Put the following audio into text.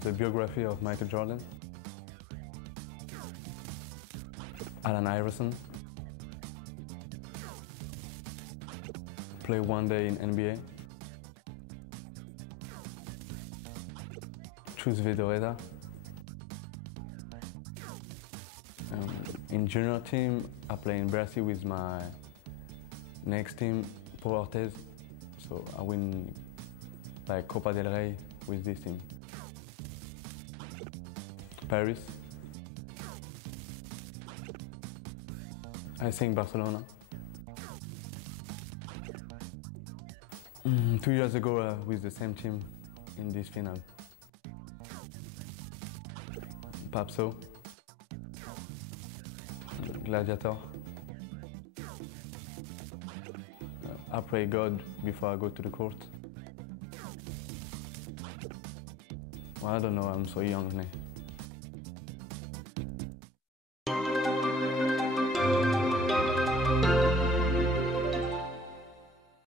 the biography of Michael Jordan, Allen Iverson, play one day in NBA, choose Vedoreta. In junior team, I play in Brazil with my next team, Portes. So I win like Copa del Rey with this team. Paris. I think Barcelona. 2 years ago with the same team in this final. Papso. Gladiator. I pray God before I go to the court. Well, I don't know, I'm so young now.